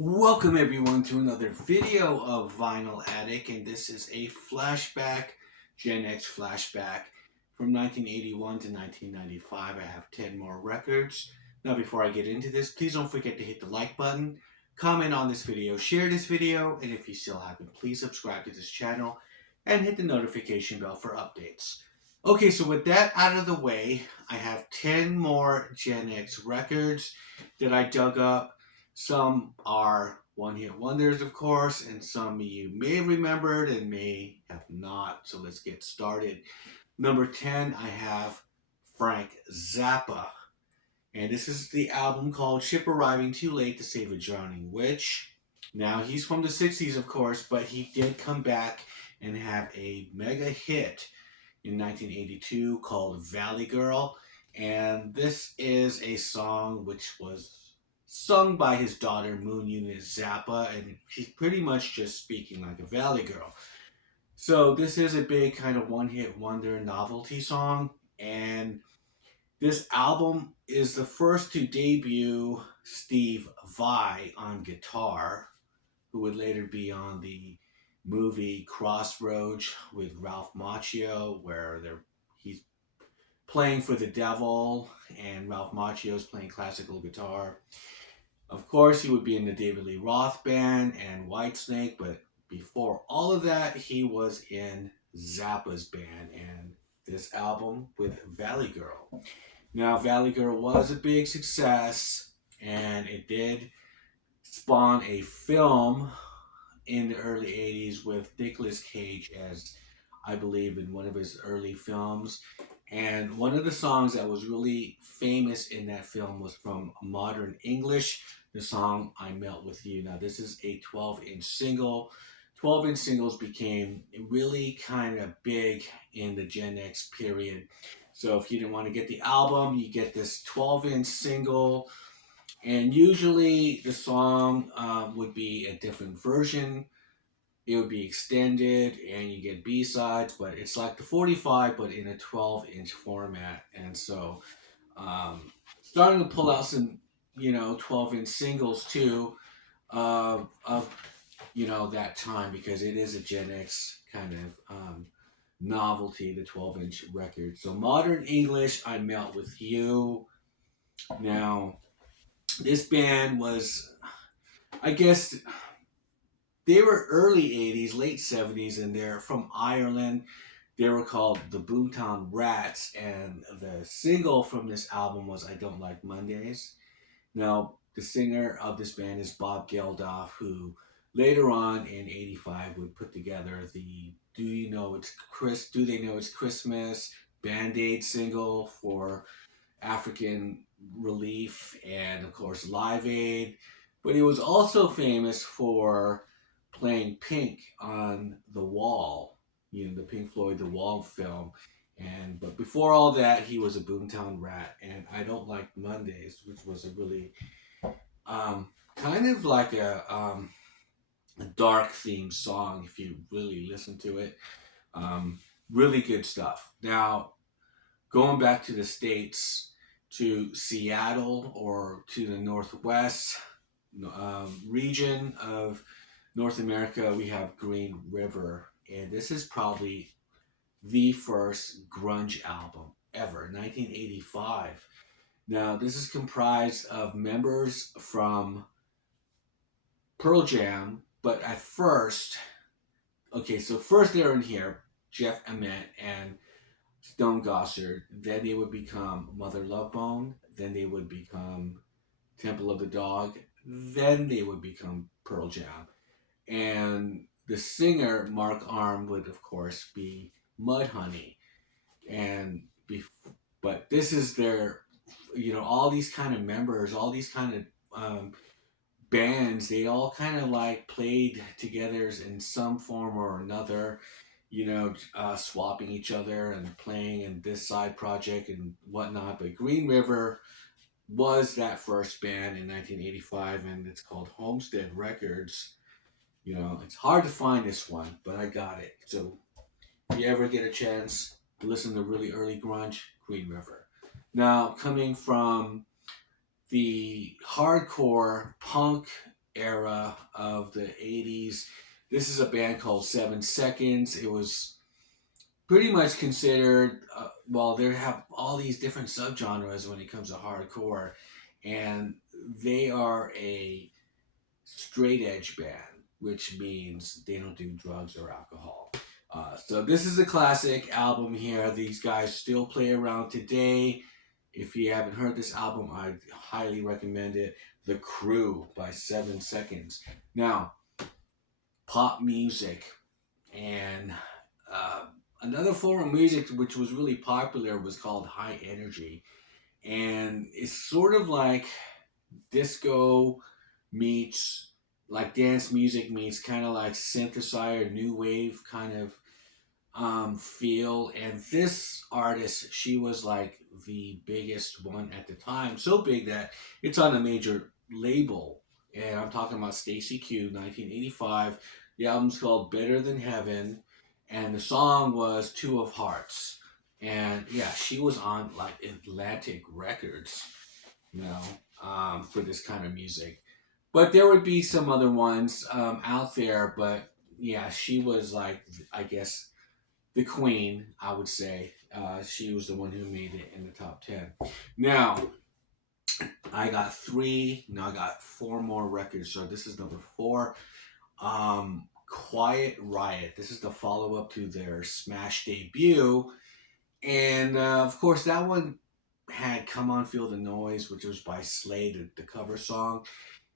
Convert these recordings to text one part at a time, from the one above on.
Welcome everyone to another video of Vinyl Attic, and this is a flashback, Gen X flashback from 1981 to 1995. I have 10 more records. Now before I get into this, please don't forget to hit the like button, comment on this video, share this video, and if you still haven't, please subscribe to this channel and hit the notification bell for updates. Okay, so with that out of the way, I have 10 more Gen X records that I dug up. Some are one-hit wonders, of course, and some you may have remembered and may have not. So let's get started. Number 10, I have Frank Zappa. And this is the album called Ship Arriving Too Late to Save a Drowning Witch. Now, he's from the 60s, of course, but he did come back and have a mega hit in 1982 called Valley Girl. And this is a song which was sung by his daughter Moon Eunice Zappa, and she's pretty much just speaking like a Valley Girl. So this is a big kind of one-hit wonder novelty song, and this album is the first to debut Steve Vai on guitar, who would later be on the movie Crossroads with Ralph Macchio, where he's playing for the devil and Ralph Macchio is playing classical guitar. Of course, he would be in the David Lee Roth band and Whitesnake, but before all of that, he was in Zappa's band and this album with Valley Girl. Now, Valley Girl was a big success, and it did spawn a film in the early 80s with Nicolas Cage as, I believe, in one of his early films. And one of the songs that was really famous in that film was from Modern English, the song I Melt With You. Now, this is a 12-inch single. 12-inch singles became really kind of big in the Gen X period. So if you didn't want to get the album, you get this 12-inch single. And usually the song would be a different version. It would be extended and you get B-sides, but it's like the 45, but in a 12-inch format. And so starting to pull out some, 12-inch singles too of, that time, because it is a Gen X kind of novelty, the 12-inch record. So Modern English, I Melt With You. Now, this band was, I guess, they were early 80s, late 70s, and they're from Ireland. They were called the Boomtown Rats, and the single from this album was I Don't Like Mondays. Now, the singer of this band is Bob Geldof, who later on in 85 would put together the Do They Know It's Christmas Band-Aid single for African Relief, and of course Live Aid. But he was also famous for playing Pink on The Wall, the Pink Floyd The Wall film. But before all that, he was a Boomtown Rat, and I Don't Like Mondays, which was a really kind of like a dark themed song if you really listen to it. Really good stuff. Now, going back to the States, to Seattle, or to the Northwest region of North America, we have Green River, and this is probably the first grunge album ever, 1985. Now, this is comprised of members from Pearl Jam, but at first, so first they're in here, Jeff Ament and Stone Gossard. Then they would become Mother Love Bone. Then they would become Temple of the Dog. Then they would become Pearl Jam. And the singer, Mark Arm, would of course be Mudhoney. But this is their, all these kind of members, all these kind of bands, they all kind of like played together in some form or another, swapping each other and playing in this side project and whatnot. But Green River was that first band in 1985, and it's called Homestead Records. It's hard to find this one, but I got it. So if you ever get a chance to listen to really early grunge, Green River. Now, coming from the hardcore punk era of the 80s. This is a band called 7 Seconds. It was pretty much considered, well, they have all these different subgenres when it comes to hardcore, and they are a straight edge band, which means they don't do drugs or alcohol. So this is a classic album here. These guys still play around today. If you haven't heard this album, I highly recommend it. The Crew by 7 Seconds. Now, pop music and uh, another form of music which was really popular was called high energy, and it's sort of like disco meets like dance music meets kind of like synthesizer new wave kind of feel. And this artist, she was like the biggest one at the time, so big that it's on a major label. And I'm talking about Stacy Q, 1985. The album's called Better Than Heaven, and the song was Two of Hearts. And yeah, she was on like Atlantic Records, you know, for this kind of music. But there would be some other ones out there, but yeah, she was like, I guess, the queen, I would say. She was the one who made it in the top 10. Now, I got three, now I got four more records. So this is number four. Quiet Riot. This is the follow up to their Smash debut. And of course, that one had Come On Feel the Noise, which was by Slade, the cover song,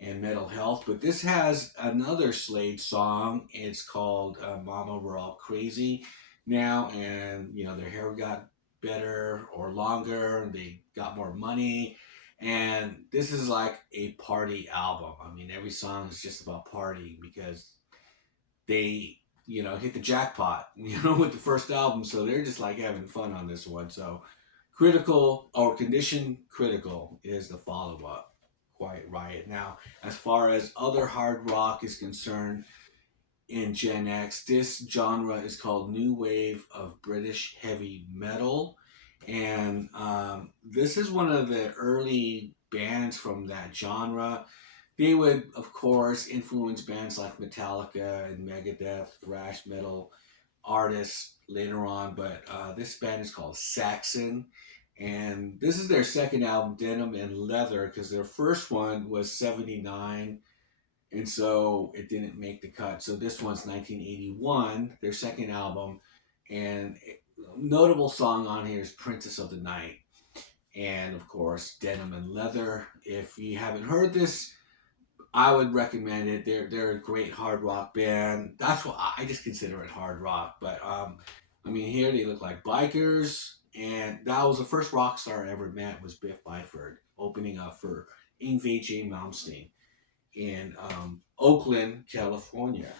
and Mental Health. But this has another Slade song. It's called Mama We're All Crazy now. And, you know, their hair got better or longer. They got more money. And this is like a party album. I mean, every song is just about partying because they, you know, hit the jackpot, you know, with the first album. So they're just like having fun on this one. So Critical or Condition Critical is the follow up. Quiet Riot. Now, as far as other hard rock is concerned in Gen X, this genre is called New Wave of British Heavy Metal. And this is one of the early bands from that genre. They would, of course, influence bands like Metallica and Megadeth, thrash metal artists later on. But this band is called Saxon. And this is their second album, Denim and Leather, because their first one was 79, and so it didn't make the cut. So this one's 1981, their second album. And notable song on here is Princess of the Night. And of course, Denim and Leather. If you haven't heard this, I would recommend it. They're a great hard rock band. That's what I just consider it hard rock. But I mean, here they look like bikers, and that was the first rock star I ever met was Biff Byford, opening up for Yngwie J. Malmsteen in Oakland, California.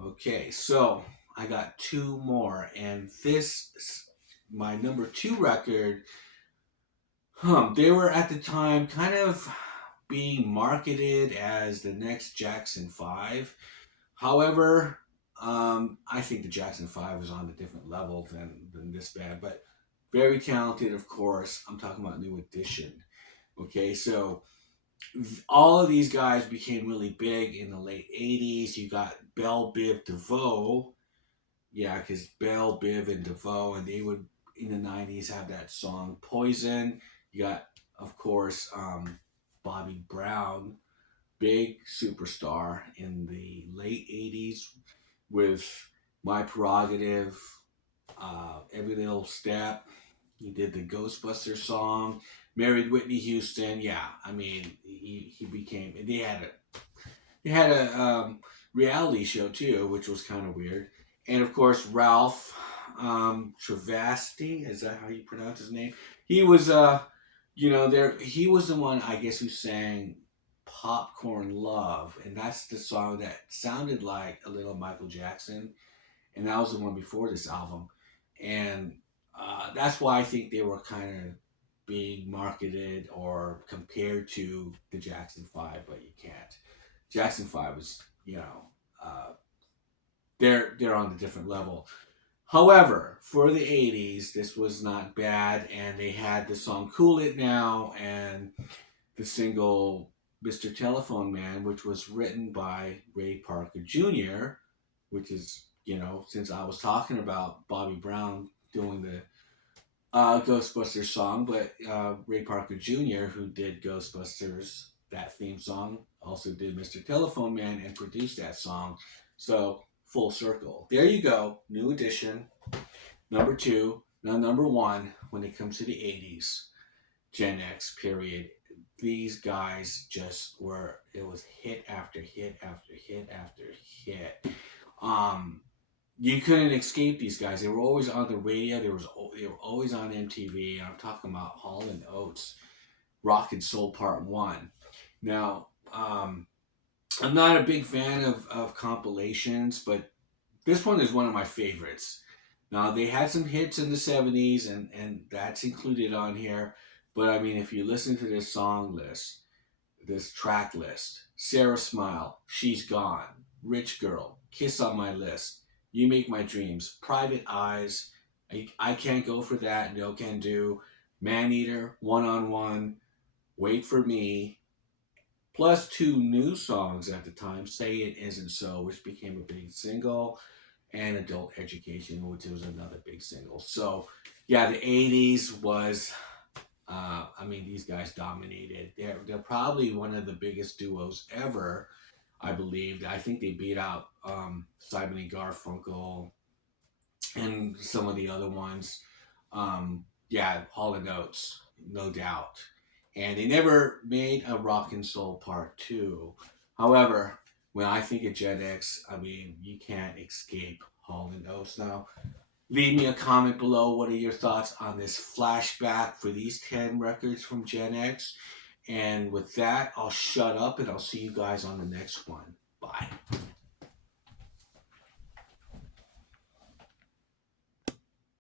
Okay, so I got two more, and this my number two record. They were at the time kind of being marketed as the next Jackson 5. However, I think the Jackson 5 is on a different level than this band, but very talented, of course. I'm talking about New Edition. Okay, so all of these guys became really big in the late 80s. You got Bell Biv DeVoe. Yeah, because Bell, Biv, and DeVoe, and they would, in the 90s, have that song Poison. You got, of course, Bobby Brown, big superstar in the late 80s with My Prerogative, Every Little Step. He did the Ghostbusters song, married Whitney Houston. Yeah, I mean, he became, they had a reality show too, which was kind of weird. And of course, Ralph Travasti, is that how you pronounce his name? He was, you know, there. He was the one, I guess, who sang "Popcorn Love," and that's the song that sounded like a little Michael Jackson, and that was the one before this album, and that's why I think they were kind of being marketed or compared to the Jackson Five, but you can't. Jackson Five was, you know, they're on a different level. However, for the 80s, this was not bad, and they had the song Cool It Now and the single Mr. Telephone Man, which was written by Ray Parker Jr., which is, since I was talking about Bobby Brown doing the Ghostbusters song, but Ray Parker Jr., who did Ghostbusters, that theme song, also did Mr. Telephone Man and produced that song. So, full circle. There you go. New edition. Number two. Now, number one, when it comes to the 80s, Gen X period, these guys just were, it was hit after hit after hit after hit. Um, you couldn't escape these guys. They were always on the radio. They were always on MTV. I'm talking about Hall and Oates, Rock and Soul Part One. Now, I'm not a big fan of compilations, but this one is one of my favorites. Now they had some hits in the '70s, and that's included on here. But I mean, if you listen to this song list, this track list: Sarah Smile, She's Gone, Rich Girl, Kiss on My List, You Make My Dreams, Private Eyes, I Can't Go For That, No Can Do, Man Eater, One on One, Wait For Me, plus two new songs at the time: Say It Isn't So, which became a big single, and Adult Education, which was another big single. So, yeah, the 80s was, I mean, these guys dominated. They're probably one of the biggest duos ever, I believe. I think they beat out Simon and Garfunkel and some of the other ones. Yeah, Hall and Oates, no doubt. And they never made a Rock and Soul Part 2. However, when I think of Gen X, I mean, you can't escape Hall and Oates. Now, leave me a comment below. What are your thoughts on this flashback for these 10 records from Gen X? And with that, I'll shut up and I'll see you guys on the next one.